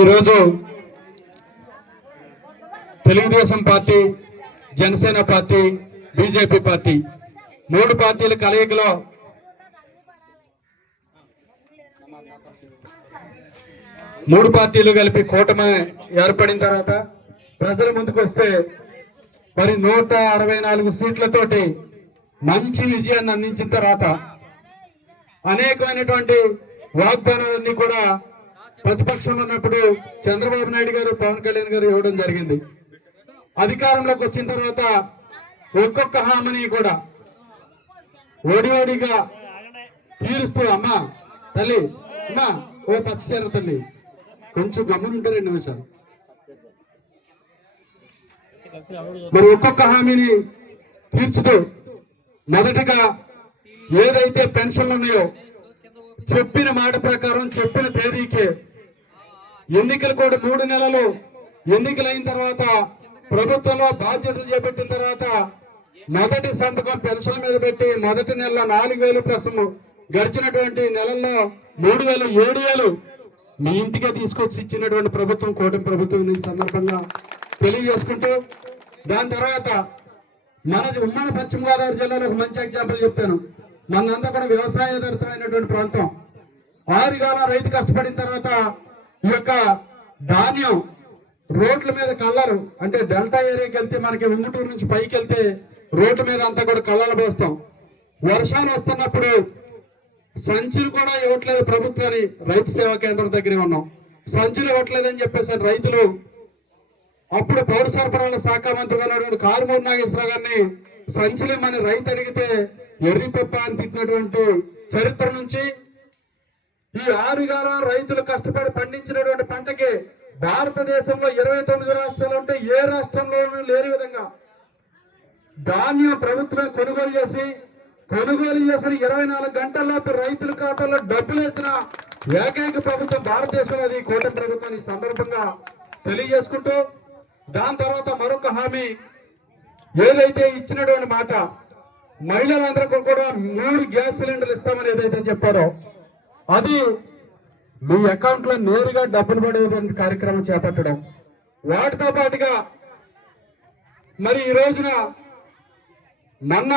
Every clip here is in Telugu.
ఈరోజు Telugu Desam party, Janasena party, BJP party మూడు పార్టీల కలయికలో మూడు పార్టీలు కలిపి కూటమి ఏర్పడిన తర్వాత ప్రజల ముందుకు వస్తే మరి 164 సీట్లతోటి మంచి విజయాన్ని అందించిన తర్వాత అనేకమైనటువంటి వాగ్దానాలన్నీ కూడా ప్రతిపక్షంలో ఉన్నప్పుడు చంద్రబాబు నాయుడు గారు, పవన్ కళ్యాణ్ గారు ఇవ్వడం జరిగింది. అధికారంలోకి వచ్చిన తర్వాత ఒక్కొక్క హామీని కూడా ఓడిగా తీరుస్తూ అమ్మా తల్లి, అమ్మా ఓ పచ్చ తల్లి కొంచెం గమ్మునుంటే 2 నిమిషాలు. మరి ఒక్కొక్క హామీని తీర్చుతూ మొదటిగా ఏదైతే పెన్షన్లు ఉన్నాయో చెప్పిన మాట ప్రకారం చెప్పిన తేదీకే ఎన్నికలు కూడా 3 నెలలు ఎన్నికలైన తర్వాత ప్రభుత్వంలో బాధ్యతలు చేపట్టిన తర్వాత మొదటి సంతకం పెన్షన్ మీద పెట్టి మొదటి నెలలో 4,000 ప్లస్ గడిచినటువంటి నెలల్లో 3,000, 7,000 మీ ఇంటికే తీసుకొచ్చి ఇచ్చినటువంటి ప్రభుత్వం కూటమి ప్రభుత్వం ఈ సందర్భంగా తెలియజేసుకుంటూ, దాని తర్వాత మన ఉమ్మడి పశ్చిమ గోదావరి జిల్లాలో ఒక మంచి ఎగ్జాంపుల్ చెప్తాను. మనంతా కూడా వ్యవసాయాధారితమైనటువంటి ప్రాంతం. 6 కాలం రైతు కష్టపడిన తర్వాత ఈ యొక్క ధాన్యం రోడ్ల మీద కళ్ళరు, అంటే డెల్టా ఏరియాకి వెళ్తే మనకి ఉంగుటూరు నుంచి పైకి వెళ్తే రోడ్ల మీద అంతా కూడా కళ్ళలు పోస్తాం. వర్షాలు వస్తున్నప్పుడు సంచులు కూడా ఇవ్వట్లేదు ప్రభుత్వాన్ని, రైతు సేవా కేంద్రం దగ్గరే ఉన్నాం, సంచులు ఇవ్వట్లేదని చెప్పేసి రైతులు అప్పుడు పౌర సరఫరాల శాఖ మంత్రిగా ఉన్నటువంటి కారుమూరి నాగేశ్వరరావు గారిని సంచులేమని రైతు అడిగితే ఎర్రిపప్ప అని తిట్టినటువంటి చరిత్ర నుంచి ఈ 6 కాలం రైతులు కష్టపడి పండించినటువంటి పంటకి భారతదేశంలో 29 రాష్ట్రాలు ఉంటే ఏ రాష్ట్రంలోనూ లేని విధంగా ధాన్యం ప్రభుత్వమే కొనుగోలు చేసిన 24 గంటల్లోపు రైతుల ఖాతాలో డబ్బులు వేసిన ఏకైక ప్రభుత్వం భారతదేశంలో అది కూటమి ప్రభుత్వం. ఈ సందర్భంగా తెలియజేసుకుంటూ, దాని తర్వాత మరొక హామీ ఏదైతే ఇచ్చినటువంటి మాట, మహిళలందరికీ కూడా 3 గ్యాస్ సిలిండర్లు ఇస్తామని ఏదైతే చెప్పారో అది మీ అకౌంట్ లో నేరుగా డబ్బులు పడేటువంటి కార్యక్రమం చేపట్టడం. వాటితో పాటుగా మరి ఈ రోజున మొన్న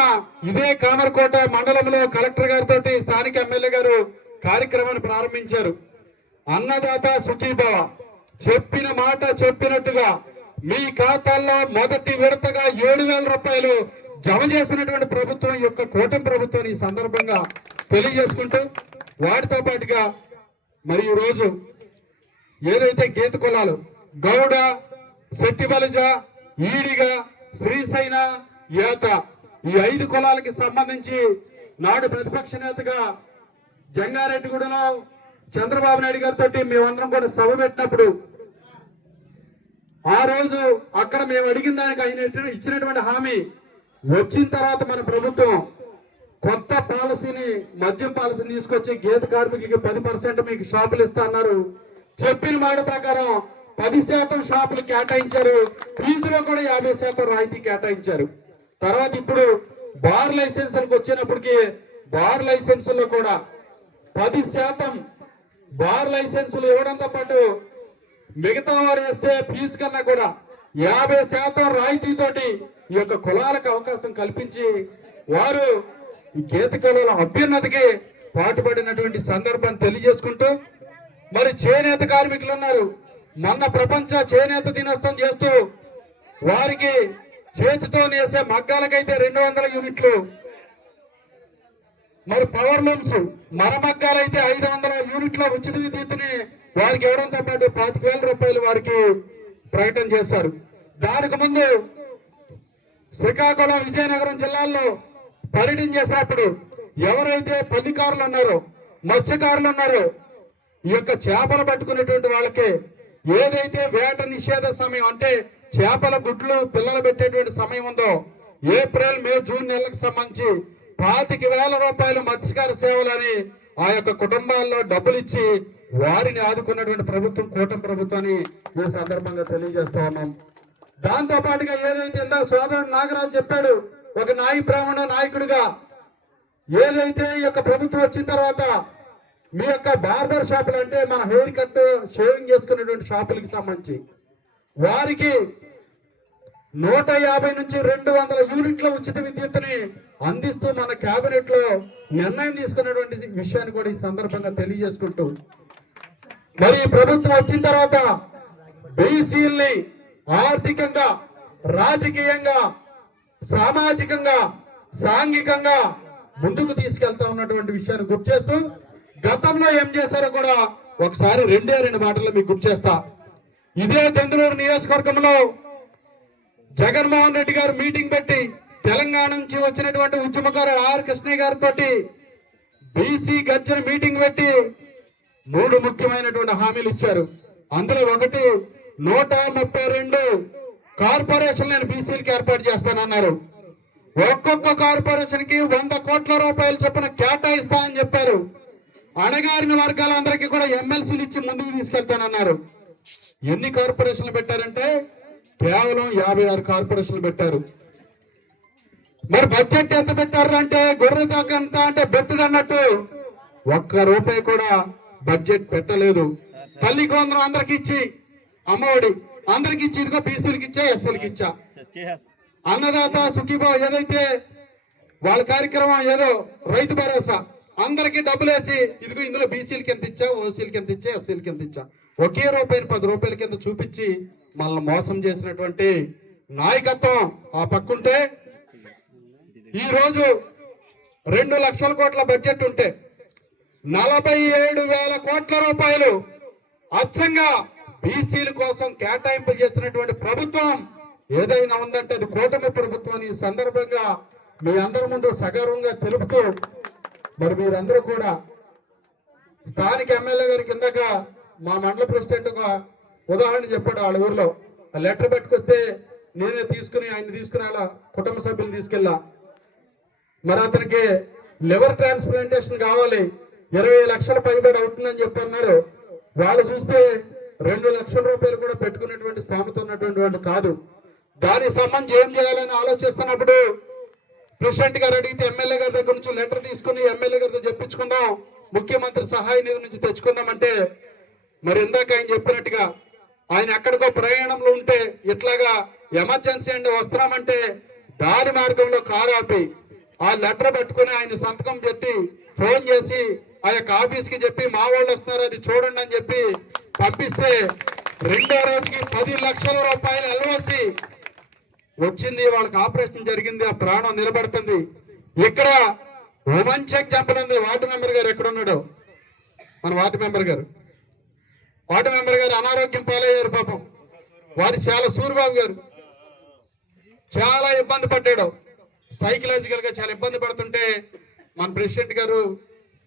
ఇదే కామరకోట మండలంలో కలెక్టర్ గారితో స్థానిక ఎమ్మెల్యే గారు కార్యక్రమాన్ని ప్రారంభించారు. అన్నదాత సుఖీభవ, చెప్పిన మాట చెప్పినట్టుగా మీ ఖాతాల్లో మొదటి విడతగా 7,000 రూపాయలు జమ చేసినటువంటి ప్రభుత్వం యొక్క కూటమి ప్రభుత్వం ఈ సందర్భంగా తెలియజేసుకుంటూ, వాటితో పాటుగా మరి ఈ రోజు ఏదైతే గీత కులాలు గౌడ, శెట్టిబలిజ, ఈడిగ, శ్రీశైన, యాత ఈ 5 కులాలకి సంబంధించి నాడు ప్రతిపక్ష నేతగా జంగారెడ్డిగూడలో చంద్రబాబు నాయుడు గారితో మేమందరం కూడా సభ పెట్టినప్పుడు ఆ రోజు అక్కడ మేము అడిగిన దానికి ఆయన ఇచ్చినటువంటి హామీ వచ్చిన తర్వాత మన ప్రభుత్వం కొత్త పాలసీని, మద్యం పాలసీని తీసుకొచ్చి గీత కార్మికులకి 10% మీకు షాపులు ఇస్తా అన్నారు. చెప్పిన మాట ప్రకారం 10% షాపులు కేటాయించారు. ఫీజులో కూడా 50% రాయితీ కేటాయించారు. తర్వాత ఇప్పుడు బార్ లైసెన్సులకు వచ్చినప్పటికీ బార్ లైసెన్సుల్లో కూడా 10% బార్ లైసెన్సులు ఇవ్వడంతో పాటు మిగతా వారు వేస్తే ఫీజు కన్నా కూడా 50% రాయితీతోటి ఈ యొక్క కులాలకు అవకాశం కల్పించి వారు ఈ గీత కులాల అభ్యున్నతికి పాటుపడినటువంటి సందర్భాన్ని తెలియజేసుకుంటూ, మరి చేనేత కార్మికులు ఉన్నారు. మొన్న ప్రపంచ చేనేత దినోత్సవం చేస్తూ వారికి చేతితో నేసే మగ్గాలకైతే 200 యూనిట్లు, మరి పవర్ లూమ్స్ మరమగ్గాలైతే 500 యూనిట్ల ఉచిత విద్యుత్తుని వారికి ఇవ్వడంతో పాటు 25,000 రూపాయలు వారికి ప్రకటన చేశారు. దానికి ముందు శ్రీకాకుళం, విజయనగరం జిల్లాల్లో పర్యటన చేసినప్పుడు ఎవరైతే పల్లికారులు ఉన్నారో, మత్స్యకారులు ఉన్నారో, ఈ యొక్క చేపలు పట్టుకునేటువంటి వాళ్ళకి ఏదైతే వేట నిషేధ సమయం అంటే చేపల గుడ్లు పిల్లలు పెట్టేటువంటి సమయం ఉందో ఏప్రిల్, మే, జూన్ నెలలకు సంబంధించి 25,000 రూపాయలు మత్స్యకార సేవలని ఆ యొక్క కుటుంబాల్లో డబ్బులు ఇచ్చి వారిని ఆదుకున్నటువంటి ప్రభుత్వం కూటమి ప్రభుత్వాన్ని ఈ సందర్భంగా తెలియజేస్తా ఉన్నాం. దాంతో పాటుగా ఏదైతే ఇందాక సోదరుడు నాగరాజు చెప్పాడు, ఒక నాయి బ్రాహ్మణ నాయకుడిగా ఏదైతే ఈ యొక్క ప్రభుత్వం వచ్చిన తర్వాత మీ యొక్క బార్బర్ షాపులు అంటే మన హెయిర్ కట్ షేవింగ్ చేసుకునేటువంటి షాపులకి సంబంధించి వారికి 150 నుంచి 200 యూనిట్ల ఉచిత విద్యుత్తుని అందిస్తూ మన కేబినెట్ లో నిర్ణయం తీసుకున్నటువంటి విషయాన్ని కూడా ఈ సందర్భంగా తెలియజేసుకుంటూ, మరి ప్రభుత్వం వచ్చిన తర్వాత బీసీల్ని ఆర్థికంగా, రాజకీయంగా, సామాజికంగా, సాంఘికంగా ముందుకు తీసుకెళ్తా ఉన్నటువంటి విషయాన్ని గుర్తు చేస్తూ, గతంలో ఏం చేశారో కూడా ఒకసారి రెండు మాటల్లో మీకు గుర్తు చేస్తా. ఇదే దెందులూరు నియోజకవర్గంలో జగన్మోహన్ రెడ్డి గారు మీటింగ్ పెట్టి తెలంగాణ నుంచి వచ్చినటువంటి ఉద్యమకారుడు ఆర్ కృష్ణయ్య గారితో బీసీ గర్జన మీటింగ్ పెట్టి 3 ముఖ్యమైనటువంటి హామీలు ఇచ్చారు. అందులో ఒకటి 132 కార్పొరేషన్ నేను బీసీలకి ఏర్పాటు చేస్తానన్నారు. ఒక్కొక్క కార్పొరేషన్ కి 100 కోట్ల రూపాయలు చొప్పున కేటాయిస్తానని చెప్పారు. అణగారిన వర్గాలందరికీ కూడా ఎమ్మెల్సీలు ఇచ్చి ముందుకు తీసుకెళ్తానన్నారు. ఎన్ని కార్పొరేషన్లు పెట్టారంటే కేవలం 56 కార్పొరేషన్లు పెట్టారు. మరి బడ్జెట్ ఎంత పెట్టారు అంటే గొర్రె దాకా ఎంత అంటే బెత్తుడు అన్నట్టు ₹1 కూడా బడ్జెట్ పెట్టలేదు. తల్లికి వందనం అందరికి ఇచ్చి, అమ్మఒడి అందరికి ఇచ్చి, ఇదిగో బీసీలకి ఇచ్చా, ఎస్సీలకి ఇచ్చా, అన్నదాత సుఖీభావ ఏదైతే వాళ్ళ కార్యక్రమం ఏదో రైతు భరోసా అందరికి డబ్బులు వేసి, ఇదిగో ఇందులో బీసీలకి ఎంత ఇచ్చా, ఓసీలకి ఎంత ఇచ్చా, ఎస్సీలకి ఎంత ఇచ్చా, ఒకే రూపాయిని ₹10 కింద చూపించి మనల్ని మోసం చేసినటువంటి నాయకత్వం ఆ పక్కుంటే, ఈ రోజు 2 లక్షల కోట్ల బడ్జెట్ ఉంటే 47,000 కోట్ల రూపాయలు అచ్చంగా బీసీల కోసం కేటాయింపులు చేసినటువంటి ప్రభుత్వం ఏదైనా ఉందంటే అది కూటమి ప్రభుత్వం. ఈ సందర్భంగా మీ అందరి ముందు సగర్వంగా తెలుపుతూ, మరి మీరందరూ కూడా స్థానిక ఎమ్మెల్యే గారి కిందక మా మండల ప్రెసిడెంట్ ఒక ఉదాహరణ చెప్పాడు. వాళ్ళ ఊర్లో లెటర్ పెట్టుకొస్తే నేనే తీసుకుని ఆయన తీసుకుని అలా కుటుంబ సభ్యులు తీసుకెళ్ళా. మరి అతనికి లివర్ ట్రాన్స్ప్లాంటేషన్ కావాలి, 20 లక్షల పైబడి అవుతుందని చెప్పి అన్నారు. వాళ్ళు చూస్తే 2 లక్షల రూపాయలు కూడా పెట్టుకునేటువంటి స్థామత ఉన్నటువంటి వాడు కాదు. దానికి సంబంధించి ఏం చేయాలని ఆలోచిస్తున్నప్పుడు ప్రెసిడెంట్ గారు అడిగితే ఎమ్మెల్యే గారి దగ్గర నుంచి లెటర్ తీసుకుని ఎమ్మెల్యే గారితో చెప్పించుకుందాం, ముఖ్యమంత్రి సహాయ నిధి నుంచి తెచ్చుకుందామంటే, మరి ఇందాక ఆయన చెప్పినట్టుగా ఆయన ఎక్కడికో ప్రయాణంలో ఉంటే ఇట్లాగా ఎమర్జెన్సీ అండి వస్తున్నామంటే దారి మార్గంలో కారు ఆపి ఆ లెటర్ పెట్టుకుని ఆయన సంతకం పెట్టి ఫోన్ చేసి ఆ యొక్క ఆఫీస్కి చెప్పి మా వాళ్ళు వస్తున్నారు అది చూడండి అని చెప్పి పంపిస్తే 2వ రోజుకి 10 లక్షల రూపాయలు ఎల్ఓసి వచ్చింది. వాళ్ళకి ఆపరేషన్ జరిగింది, ఆ ప్రాణం నిలబడుతుంది. ఇక్కడ మంచి ఎగ్జాంపుల్ ఉంది. వార్డు మెంబర్ గారు ఎక్కడున్నాడు? మన వార్డు మెంబర్ గారు అనారోగ్యం పాలయ్యారు పాపం. వారి చాలా సూరిబాబు గారు చాలా ఇబ్బంది పడ్డాడు, సైకలాజికల్ గా చాలా ఇబ్బంది పడుతుంటే మన ప్రెసిడెంట్ గారు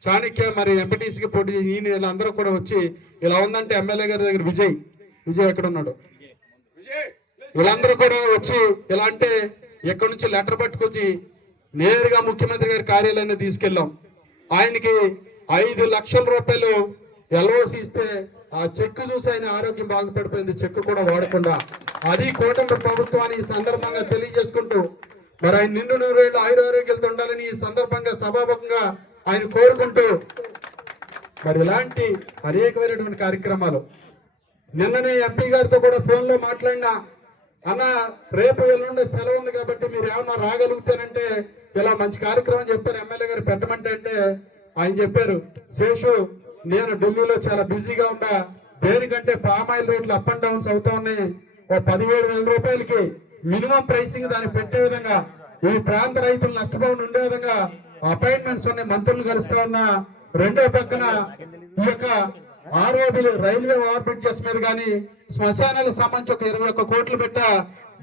చాణక్య మరి ఎంపీటీసీకి పోటీ ఈయన వీళ్ళందరూ కూడా వచ్చి ఇలా ఉందంటే ఎమ్మెల్యే గారి దగ్గర విజయ్ ఎక్కడ ఉన్నాడు, వీళ్ళందరూ కూడా వచ్చి ఇలా అంటే ఎక్కడి నుంచి లెటర్ పట్టుకొచ్చి నేరుగా ముఖ్యమంత్రి గారి కార్యాలయాన్ని తీసుకెళ్ళాం. ఆయనకి 5 లక్షల రూపాయలు ఎల్ఓసి ఇస్తే ఆ చెక్కు చూసి ఆయన ఆరోగ్యం బాగుపడిపోయింది, చెక్కు కూడా వాడకుండా. అది కూటమి ప్రభుత్వాన్ని ఈ సందర్భంగా తెలియజేసుకుంటూ, మరి ఆయన నిండు 100 ఏళ్ళు ఆయురారోగ్యాలతో ఉండాలని ఈ సందర్భంగా సభాముఖంగా ఆయన కోరుకుంటూ, మరి ఇలాంటి అనేకమైనటువంటి కార్యక్రమాలు నిన్ననే ఎంపీ గారితో కూడా ఫోన్ లో మాట్లాడినా, అన్న రేపు ఎల్లుండి సెలవు ఉంది కాబట్టి మీరు ఏమన్నా రాగలుగుతానంటే ఇలా మంచి కార్యక్రమం చెప్పారు ఎమ్మెల్యే గారు పెట్టమంటే అంటే ఆయన చెప్పారు, శేషు నేను ఢిల్లీలో చాలా బిజీగా ఉన్నా, దేనికంటే పామాయిల్ రేట్లు అప్ అండ్ డౌన్స్ అవుతా ఉన్నాయి, 17,000 రూపాయలకి మినిమం ప్రైసింగ్ దాన్ని పెట్టే విధంగా ఈ ప్రాంత రైతులు నష్టపోకుండా ఉండే విధంగా అపాయింట్మెంట్స్ ఉన్నాయి, మంత్రులు కలుస్తా ఉన్నా. రెండో పక్కన ఈ యొక్క ఆర్ఓబిలు రైల్వే ఓవర్ బ్రిడ్జెస్ మీద కానీ శ్మశానాలకు సంబంధించి ఒక 21 కోట్లు పెట్టా,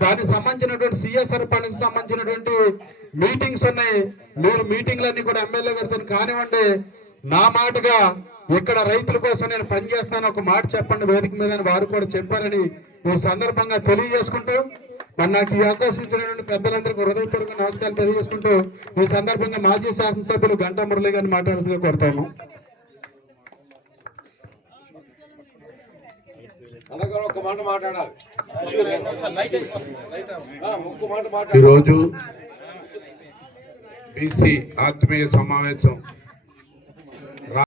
దానికి సంబంధించినటువంటి సిఎస్ఆర్ పనికి సంబంధించినటువంటి మీటింగ్స్ ఉన్నాయి. మీరు మీటింగ్లన్నీ కూడా ఎమ్మెల్యే గారితో కానివ్వండి, నా మాటగా ఇక్కడ రైతుల కోసం నేను పనిచేస్తాను ఒక మాట చెప్పండి వేదిక మీద వారు కూడా చెప్పారని ఈ సందర్భంగా తెలియజేసుకుంటూ, మరి నాకు ఈ అవకాశం ఇచ్చినటువంటి పెద్దలందరికీ హృదయపూర్వక నమస్కారం తెలియజేసుకుంటూ ఈ సందర్భంగా మాజీ శాసనసభ్యులు గంటా మురళి గారిని మాట్లాడుతూ కోరుతాము. ఈరోజు బీసీ ఆత్మీయ సమావేశం